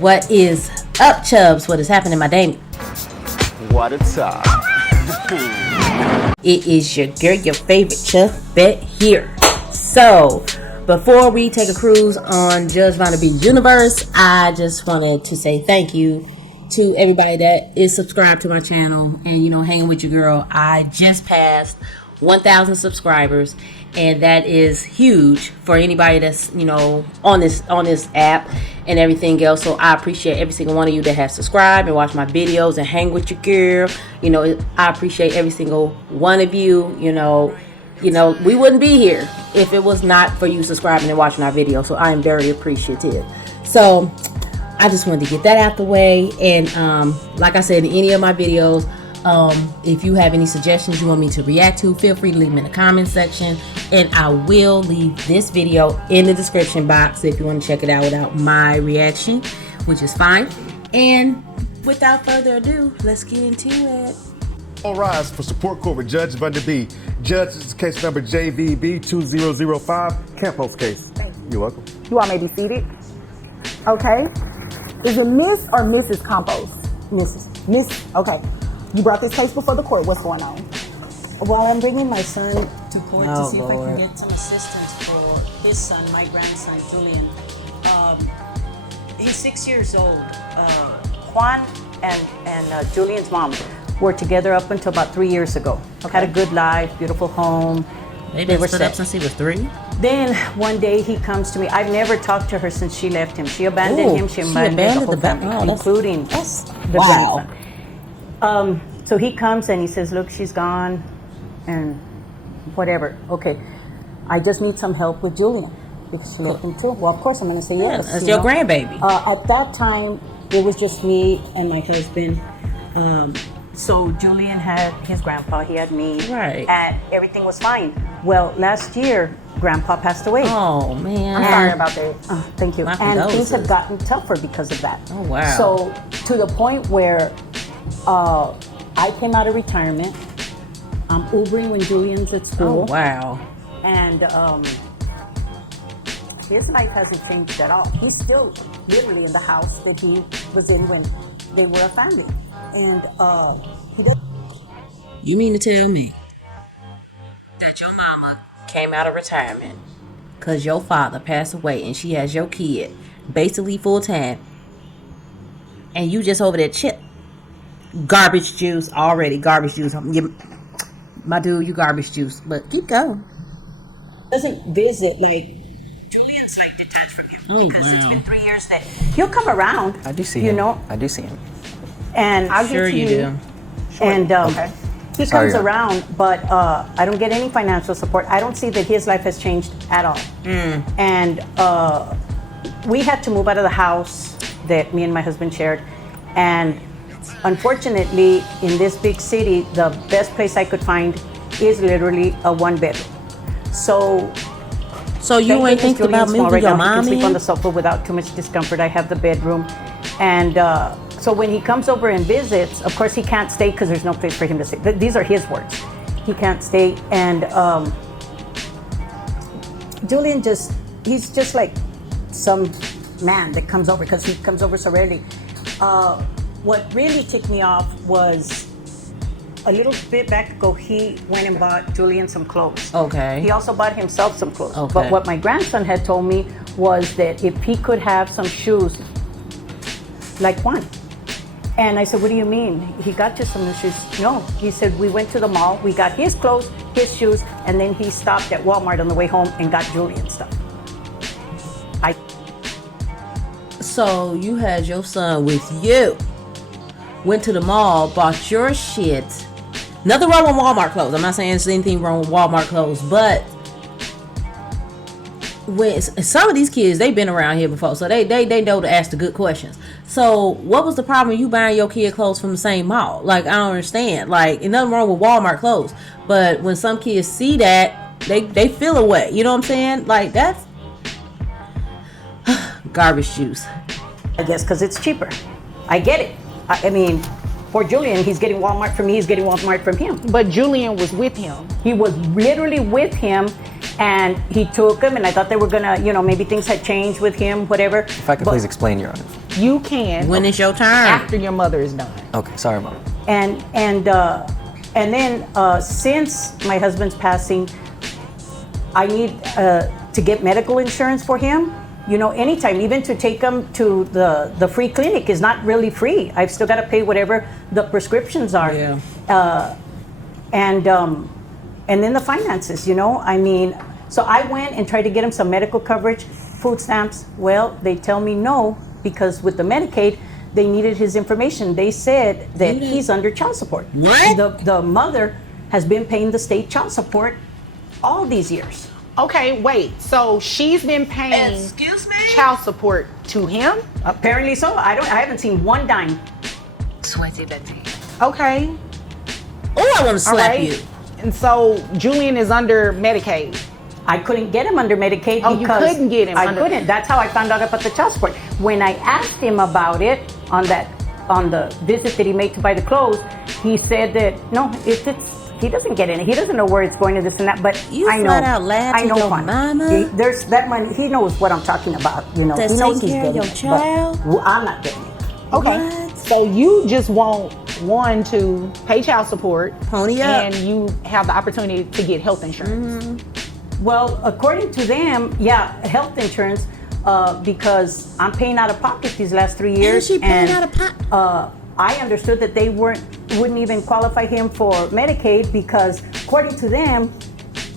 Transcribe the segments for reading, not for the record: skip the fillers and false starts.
What is up, Chubbs? What is happening, my dame? What a top. It is your girl, your favorite Chubbette here. So, before we take a cruise on Judge Vonda B's universe, I just wanted to say thank you to everybody that is subscribed to my channel and, hanging with your girl. I just passed 1,000 subscribers, and that is huge for anybody that's on this app and everything else. So I appreciate every single one of you that has subscribed and watched my videos and hang with your girl. I appreciate every single one of you. We wouldn't be here if it was not for you subscribing and watching our videos. So I am very appreciative. So I just wanted to get that out the way. And like I said, in any of my videos, if you have any suggestions you want me to react to, feel free to leave them in the comments section, and I will leave this video in the description box if you want to check it out without my reaction, which is fine. And without further ado, let's get into it. All rise for support court with Judge Vonda B. Judge, this is case number JVB 2005, Campos case. Thank you. You're welcome. You want me to be seated? Okay. Is it Miss or Mrs. Campos? Mrs. Miss. Okay. You brought this case before the court. What's going on? Well, I'm bringing my son to court to see Lord. if I can get some assistance for his son, my grandson, Julian. He's 6 years old. Juan and Julian's mom were together up until about 3 years ago. Okay. Had a good life, beautiful home. They were split up set. since he was 3. Then one day he comes to me. I've never talked to her since she left him. She abandoned him. She abandoned the whole family, including the grandson. So he comes and he says, look, she's gone and whatever. Okay, I just need some help with Julian because she left him too. Well, of course I'm going to say yes. That's your grandbaby. At that time, it was just me and my husband. So Julian had his grandpa, he had me, Right. and everything was fine. Well, last year, grandpa passed away. Oh, man. I'm sorry about that. Thank you. My And things condolences. have gotten tougher because of that. Oh, wow. So to the point where I came out of retirement. I'm Ubering when Julian's at school. Oh, wow. And his life hasn't changed at all. He's still literally in the house that he was in when they were a family. And he does. You mean to tell me that your mama came out of retirement because your father passed away and she has your kid basically full time, and you just over there garbage juice already? Garbage juice. My dude, you garbage juice. But keep going. Doesn't visit like Julian's like detached from him. Oh, because it's wow. been 3 years that he'll come around. I do see you him. know, I do see him. and I'll get Sure to you do. And Okay. he Sorry. comes around, but I don't get any financial support. I don't see that his life has changed at all. And we had to move out of the house that me and my husband shared. And unfortunately, in this big city, the best place I could find is literally a 1-bedroom. So You thank ain't goodness thinking about Julian's small moving right your now. He can mom sleep on in? the sofa without too much discomfort. I have the bedroom. And so when he comes over and visits, of course he can't stay because there's no place for him to stay. These are his words. He can't stay. And Julian he's just like some man that comes over because he comes over so rarely. What really ticked me off was a little bit back ago, he went and bought Julian some clothes. Okay. He also bought himself some clothes. Okay. But what my grandson had told me was that if he could have some shoes like Juan. And I said, what do you mean? He got you some new shoes? No. He said, we went to the mall, we got his clothes, his shoes, and then he stopped at Walmart on the way home and got Julian stuff. So you had your son with you, went to the mall, bought your shit. Nothing wrong with Walmart clothes. I'm not saying there's anything wrong with Walmart clothes, but when some of these kids, they've been around here before, so they know to ask the good questions. So what was the problem you buying your kid clothes from the same mall? Like, I don't understand. Like, ain't nothing wrong with Walmart clothes, but when some kids see that, they feel away. You know what I'm saying? Like, that's garbage juice. I guess because it's cheaper. I get it. I mean, for Julian, he's getting Walmart from me, he's getting Walmart from him. But Julian was with him. He was literally with him, And he took him, and I thought they were gonna, maybe things had changed with him, whatever. If I could please explain, Your Honor. You can. When it's your turn. After your mother is done. Okay, sorry, Mom. And then since my husband's passing, I need to get medical insurance for him. Anytime, even to take him to the free clinic is not really free. I've still got to pay whatever the prescriptions are. Yeah. And then the finances, So I went and tried to get him some medical coverage, food stamps. Well, they tell me no, because with the Medicaid, they needed his information. They said that he's under child support. What? The mother has been paying the state child support all these years. Okay, wait. So she's been paying child support to him? Apparently so. I haven't seen one dime. Sweaty Betty. Okay. Oh, I want to All slap right. you. And so Julian is under Medicaid. I couldn't get him under Medicaid Oh, you because couldn't get him I under- couldn't. That's how I found out about the child support. When I asked him about it on the visit that he made to buy the clothes, he said that no, he doesn't get it. He doesn't know where it's going to this and that. But You I know. flat out lied I to know. your fine. mama? There's that money. He knows what I'm talking about. That's he knows taking care of your it, but, child? well, I'm not getting it. Okay. What? So you just want one to pay child support. Pony up. And you have the opportunity to get health insurance. Well, according to them, yeah, health insurance, because I'm paying out of pocket these last 3 years. she paying out of pocket? I understood that they wouldn't even qualify him for Medicaid because, according to them,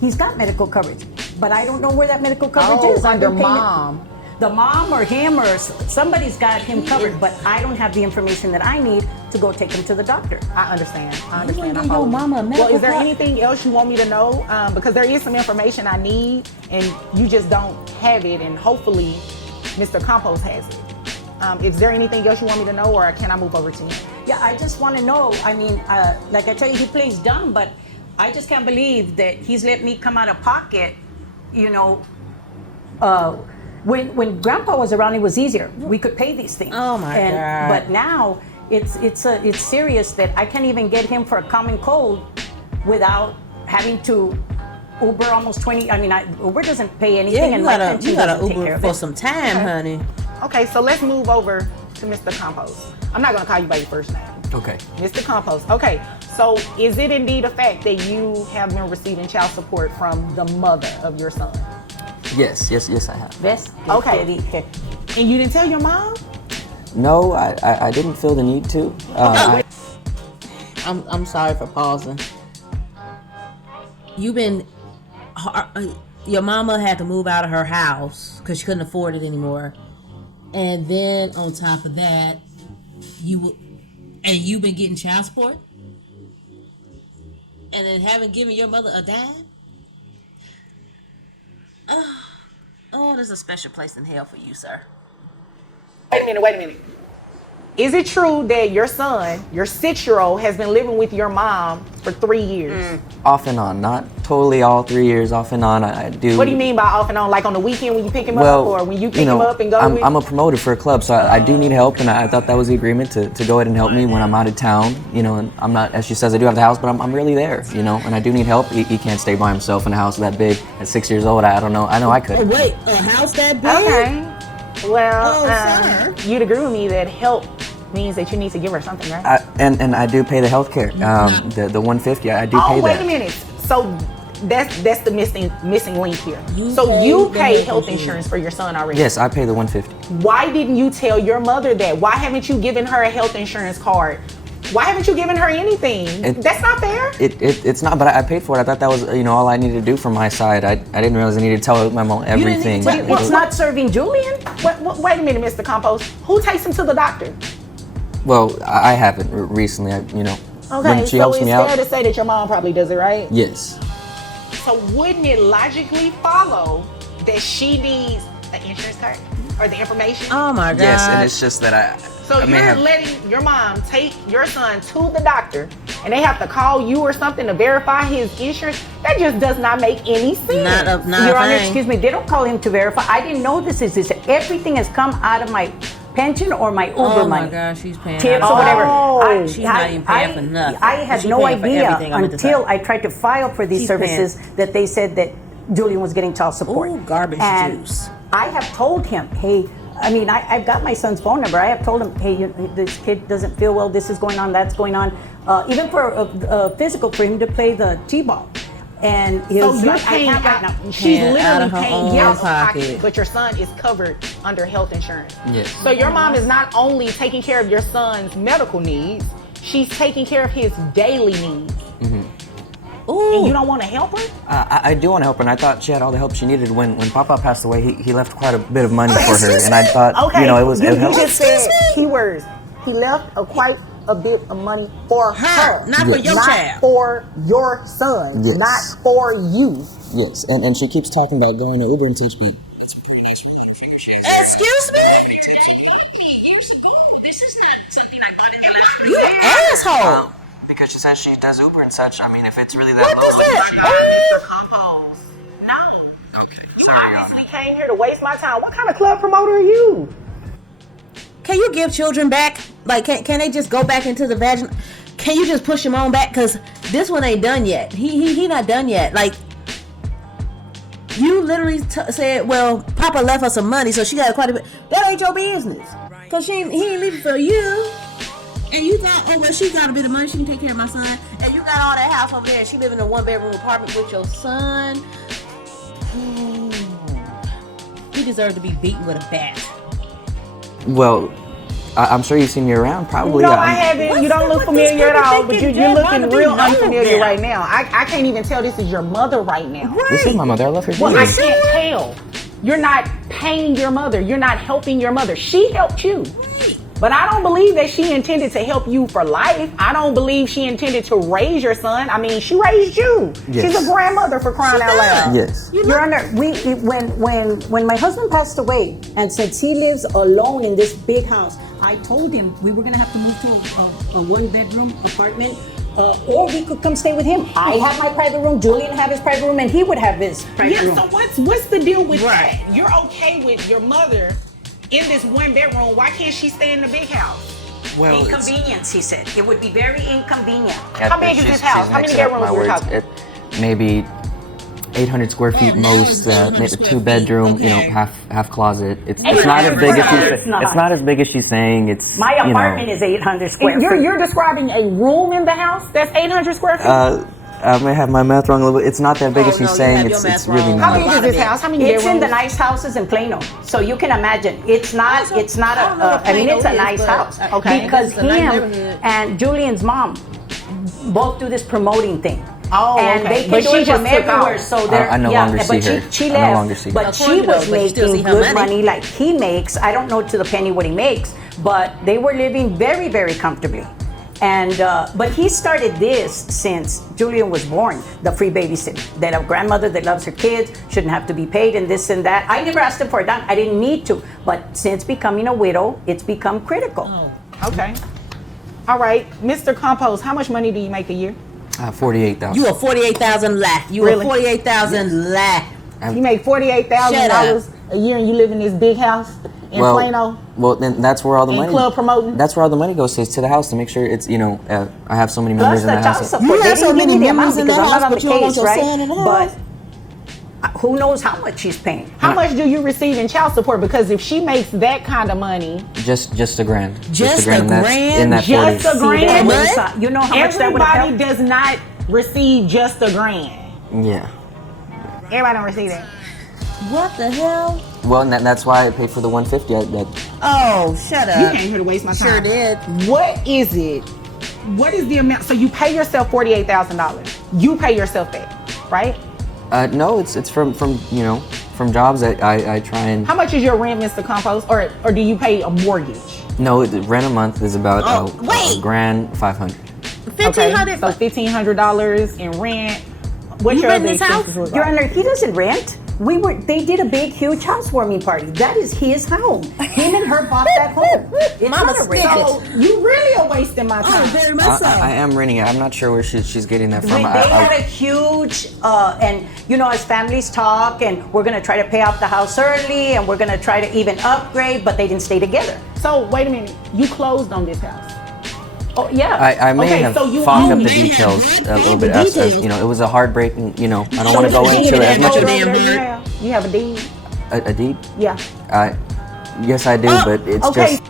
he's got medical coverage. But I don't know where that medical coverage is. I've under been paying it. mom. The mom or him or somebody's got him covered, but I don't have the information that I need to go take him to the doctor. I understand. I You understand. wanna I give your follow you. mama a Well, medical is there card? anything else you want me to know? Because there is some information I need, and you just don't have it, and hopefully Mr. Compost has it. Is there anything else you want me to know, or can I move over to you? Yeah, I just want to know. I mean, like I tell you, he plays dumb, but I just can't believe that he's let me come out of pocket. When Grandpa was around, it was easier. We could pay these things. Oh my God! But now it's serious that I can't even get him for a common cold without having to Uber almost 20. I mean, Uber doesn't pay anything, Yeah, and you my gotta pension doesn't take care Uber of for it. some time, honey. Okay, so let's move over to Mr. Compost. I'm not going to call you by your first name. Okay. Mr. Compost. Okay, so is it indeed a fact that you have been receiving child support from the mother of your son? Yes, I have. Best. Okay. And you didn't tell your mom? No, I didn't feel the need to. I'm sorry for pausing. Your mama had to move out of her house because she couldn't afford it anymore, and then on top of that, you've been getting child support, and then haven't given your mother a dime. Oh, there's a special place in hell for you, sir. Wait a minute. Is it true that your son, your 6-year-old, has been living with your mom for 3 years? Off and on, not totally all 3 years. Off and on, I do. What do you mean by off and on? Like on the weekend when you pick him Well, up, or when you pick him up and go with? I'm a promoter for a club, so I do need help, and I thought that was the agreement to go ahead and help me when I'm out of town. And I'm not, as she says, I do have the house, but I'm really there, and I do need help. He can't stay by himself in a house that big at 6 years old. I don't know. I know I could. Wait, a house that big? Okay. Well, sir. you'd agree with me that help means that you need to give her something, right? And I do pay the health care, the $150. I do pay that. Wait a minute. So that's the missing link here. So you pay pay the health health insurance for your son already? Yes, I pay the $150. Why didn't you tell your mother that? Why haven't you given her a health insurance card? Why haven't you given her anything? That's not fair. It's not, but I paid for it. I thought that was all I needed to do from my side. I didn't realize I needed to tell my mom everything. It's not serving Julian? Wait a minute, Mr. Compost. Who takes him to the doctor? Well, I haven't recently. Okay, when she so helps it's me fair out. to say that your mom probably does it, right? Yes. So wouldn't it logically follow that she needs the insurance card or the information? Oh my God. Yes, and it's just that So you're letting your mom take your son to the doctor, and they have to call you or something to verify his insurance? That just does not make any sense. Not Your a Honor, thing. excuse me, they don't call him to verify. I didn't know this is this. Everything has come out of my pension or my Uber Oh my money. God, she's paying Tips out or whatever. Oh. She's not even paying for nothing. I had She no paying for idea everything under the until sun. I tried to file for these She's services that they said that Julian was getting child support. Ooh, garbage and juice. I have told him, hey, I mean, I've got my son's phone number. I have told him, hey, this kid doesn't feel well. This is going on. That's going on. Even for physical, for him to play the t-ball. And So you're like, paying I can't out, right now. she's Paying out literally of her paying own out of pocket. pocket, but your son is covered under health insurance. Yes. So your mom is not only taking care of your son's medical needs, she's taking care of his daily needs. Ooh. And you don't want to help her? I do want to help her, and I thought she had all the help she needed. When Papa passed away, he left quite a bit of money for her, and I thought, Okay, you know, it was you helped. just said keywords. He left quite a bit of money for her, not for your not child. for your son, Yes. not for you. Yes, and she keeps talking about going to Uber and such, but it's pretty nice for her. Excuse me? Years ago. This is not something I bought in the last You asshole. Because she says she does Uber and such. I mean, if it's really that What low, is that? Oh. No. Okay, You sorry, obviously came here to waste my time. What kind of club promoter are you? Can you give children back? Like, can they just go back into the vagina? Can you just push them on back? Because this one ain't done yet. He not done yet. Like, you literally said, well, Papa left her some money, so she got quite a bit. That ain't your business. Because he ain't leaving for you. And you thought, oh, well, she got a bit of money. She can take care of my son. And you got all that house over there. And she live in a 1-bedroom apartment with your son. Ooh. He deserves to be beaten with a bat. Well, I'm sure you've seen me around, probably. No, I haven't. You don't look familiar at all, but you're looking Vonda, real we know unfamiliar them. right now. I can't even tell this is your mother right now. This is my mother. I love her. Well, I dearly. can't tell. You're not paying your mother. You're not helping your mother. She helped you. But I don't believe that she intended to help you for life. I don't believe she intended to raise your son. I mean, she raised you. Yes. She's a grandmother for crying out loud. Yes. Your Honor, when my husband passed away, and since he lives alone in this big house, I told him we were gonna have to move to a 1-bedroom apartment, or we could come stay with him. I have my private room, Julian have his private room, and he would have his private Yeah, room. so what's the deal with that? You're okay with your mother in this 1-bedroom. Why can't she stay in the big house? Well, Inconvenience, he said. It would be very inconvenient. How big is this house? How many bedrooms we're talking? Maybe 800 square feet now most. it's 800 Maybe square 2-bedroom. feet. You know, Okay. half closet. It's 800 not as big as square she's. feet. It's not as big as she's saying. It's My you know, apartment is 800 square feet. You're describing a room in the house that's 800 square feet? I may have my math wrong a little bit. It's not that big Oh, as she's no, you saying. have your It's math really wrong. How not. big is this house? How many It's in bedrooms? the nice houses in Plano, so you can imagine. It's not I don't know what I mean, it's a Plano nice is, house. but- Okay. Because It's a nice him neighborhood. and Julian's mom both do this promoting thing. Oh, and okay. they can But do she it just from took everywhere. off. So they're I no longer but see her. she I no left, longer see her. but Of she course you was don't, but you still making see her good money. money like he makes. I don't know to the penny what he makes, but they were living very, very comfortably. And but he started this since Julian was born, the free babysitting. That a grandmother that loves her kids shouldn't have to be paid and this and that. I never asked him for a dime. I didn't need to. But since becoming a widow, it's become critical. Okay. All right. Mr. Compost, how much money do you make a year? 48,000. You a 48,000 left. You Really? a 48,000 left. You make $48,000 a year and you live in this big house in Plano? Well, then that's where all the And money. club promoting? That's where all the money goes to the house to make sure it's I have so many Plus members in the the child house. support. You They have so didn't give many me the amount members in because the I'm house, not on but the you don't want case, your right? son in the But house. who knows how much she's paying? How much do you receive in child support? Because if she makes that kind of money, Just $1 grand. Just $1 $1 grand. grand? In that Just 40. $1 grand? See, What? that you know how much that would have everybody helped? does not receive just $1 grand. Yeah. Everybody don't receive that. What the hell? Well, and that's why I paid for the 150. Oh, shut You up. came here to waste my time. Sure did. What is it? What is the amount? So you pay yourself $48,000. You pay yourself that, right? No, it's from from jobs that I try and. How much is your rent, Mr. Compost? Or do you pay a mortgage? No, rent a month is about wait. $1,500. Okay, $1,500. so $1,500 in rent. What's You your rent other this house? expenses look Your like? Honor, he doesn't rent. They did a big, huge housewarming party. That is his home. Him and her bought that home. It's Mama not a rent. stick So you really are wasting my Oh, time. very much so. I am renting it. I'm not sure where she's getting that from. They had a huge, and as families talk, and we're gonna try to pay off the house early, and we're gonna try to even upgrade, but they didn't stay together. So wait a minute, you closed on this house, Oh yeah. I may have so you fogged up own the it. details a little The bit. As, details. you know, it was a heartbreaking. You know, I don't So want to go the deed into it that as much goes as over there, you have a deed. a deed. Yeah. Yes, I do, but it's Okay. just.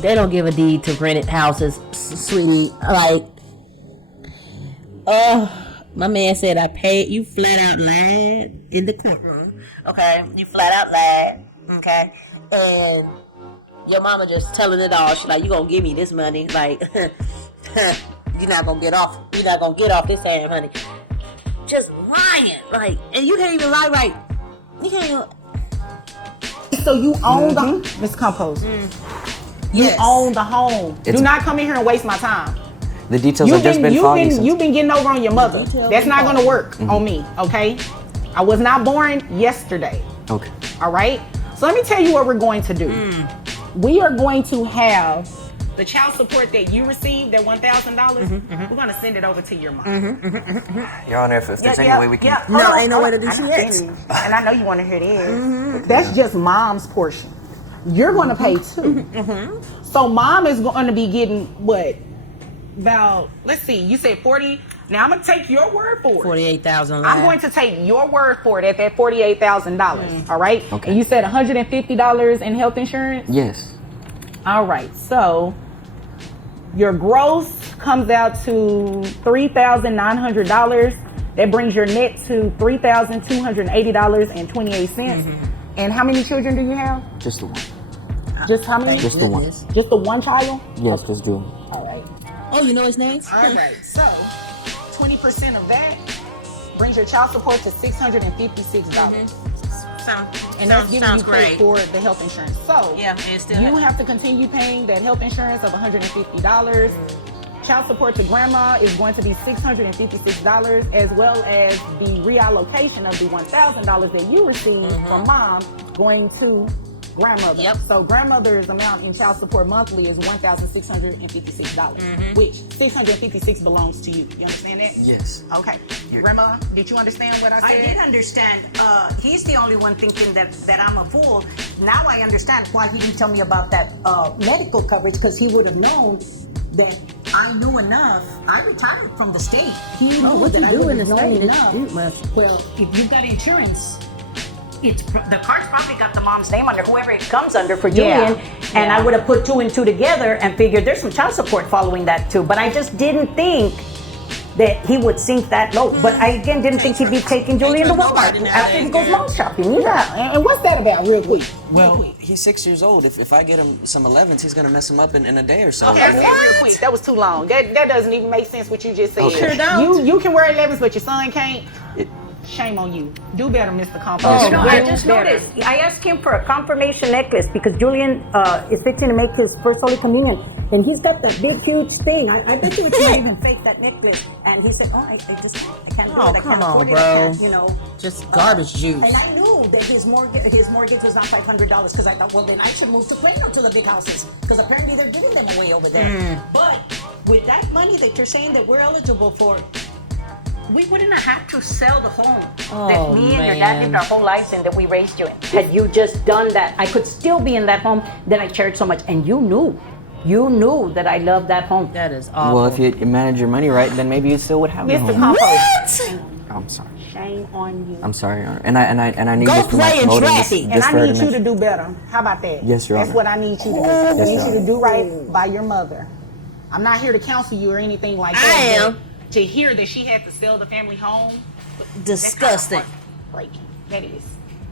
They don't give a deed to rented houses, sweetie. Like, my man said I paid. You flat out lied in the courtroom. Okay, you flat out lied. Okay, and your mama just telling it all. She's like, you gonna give me this money? Like, you're not gonna get off. You're not gonna get off this hand, honey. Just lying, like, and you can't even lie right. You can't even. So you own the Miss Compost. You Yes. own the home. Do not come in here and waste my time. The details have just been foggy since. You've been getting over on your mother. That's not gonna work on me, okay? I was not born yesterday. Okay. All right? So let me tell you what we're going to do. We are going to have the child support that you received, that $1,000, we're gonna send it over to your mom. Your Honor, if there's any way we can. No, ain't no way to do CX. And I know you want to hear this. That's just mom's portion. You're going to pay too. So mom is going to be getting what? About, let's see, you said 40. Now I'm going to take your word for it. 48,000. I'm going to take your word for it at that $48,000. All right? Okay. And you said $150 in health insurance? Yes. All right. So your gross comes out to $3,900. That brings your net to $3,280.28. And how many children do you have? Just the one. Just how many? Just the one. Just the one child? Yes, just Julie. All right. Oh, you know his name? All right. So 20% of that brings your child support to $656. And that's giving you credit for the health insurance. So Yeah, and still you have to continue paying that health insurance of $150. Child support to grandma is going to be $656, as well as the reallocation of the $1,000 that you received from mom going to grandmother. Yep. So grandmother's amount in child support monthly is $1,656, which $656 belongs to you. You understand that? Yes. Okay. Grandma, did you understand what I said? I did understand. He's the only one thinking that I'm a fool. Now I understand why he didn't tell me about that medical coverage, because he would have known that I knew enough. I retired from the state. He knew What that you I do would in the have known state? enough. Well, if you've got insurance, the card's probably got the mom's name under, whoever it comes under for Julian. And I would have put two and two together and figured there's some child support following that too. But I just didn't think that he would sink that low. But I again didn't think he'd be taking Julian to Walmart after he goes mall shopping either. Yeah. And what's that about, real quick? Well, he's 6 years old. If I get him some 11s, he's gonna mess him up in a day or so. Okay, real quick. That was too long. That doesn't even make sense what you just said. Okay. Sure don't. You can wear 11s, but your son can't. Shame on you. Do better, Mr. Compost. Yes, You know, ma'am. I just noticed. I asked him for a confirmation necklace because Julian is fixing to make his first Holy Communion, and he's got that big, huge thing. I bet you it's not even fake, that necklace. And he said, "Oh, I can't do it. I Oh, can't come afford on, it. bro. I can't, you know." Just garbage juice. And I knew that his mortgage was not $500, because I thought, well, then I should move to Plano to the big houses, because apparently they're giving them away over there. But with that money that you're saying that we're eligible for, We wouldn't have had to sell the home Oh, that me and your dad man. lived our whole lives in, that we raised you in. Had you just done that, I could still be in that home that I cherished so much. And you knew that I loved that home. That is awful. Well, if you manage your money right, then maybe you still would have the Mr. home. Compost. Oh, I'm sorry. Shame on you. I'm sorry, Your Honor. And I need Go this for my play in promoting. traffic. And I for her need you to mention. do better. How about that? Yes, Your That's Honor. what I need you to do. I Yes, need Your you to Honor. do right by your mother. I'm not here to counsel you or anything like that. I am. but To hear that she had to sell the family home, Disgusting. breaking. That is.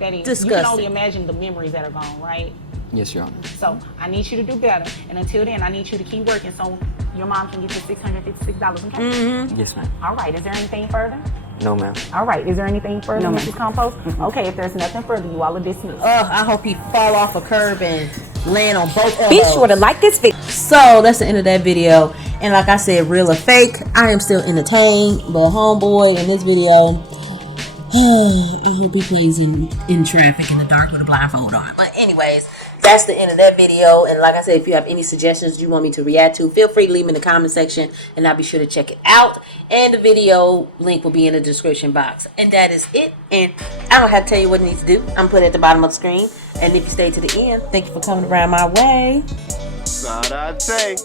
You Disgusting. can only imagine the memories that are gone, right? Yes, Your Honor. So I need you to do better. And until then, I need you to keep working so your mom can get you $656 in cash. Yes, ma'am. All right. Is there anything further? No, ma'am. All right. Is there anything further, No, Mrs. Compost? Okay. If there's nothing further, you all are dismissed. I hope he fall off a curb and land on both elbows. Be sure to like this video. So that's the end of that video. And like I said, real or fake, I am still entertained. But homeboy in this video, I hope he plays in traffic in the dark with a blindfold on. But anyways, that's the end of that video. And like I said, if you have any suggestions you want me to react to, feel free to leave them in the comment section, and I'll be sure to check it out. And the video link will be in the description box. And that is it. And I don't have to tell you what you need to do. I'm putting it at the bottom of the screen. And if you stay to the end, thank you for coming around my way. Sarate.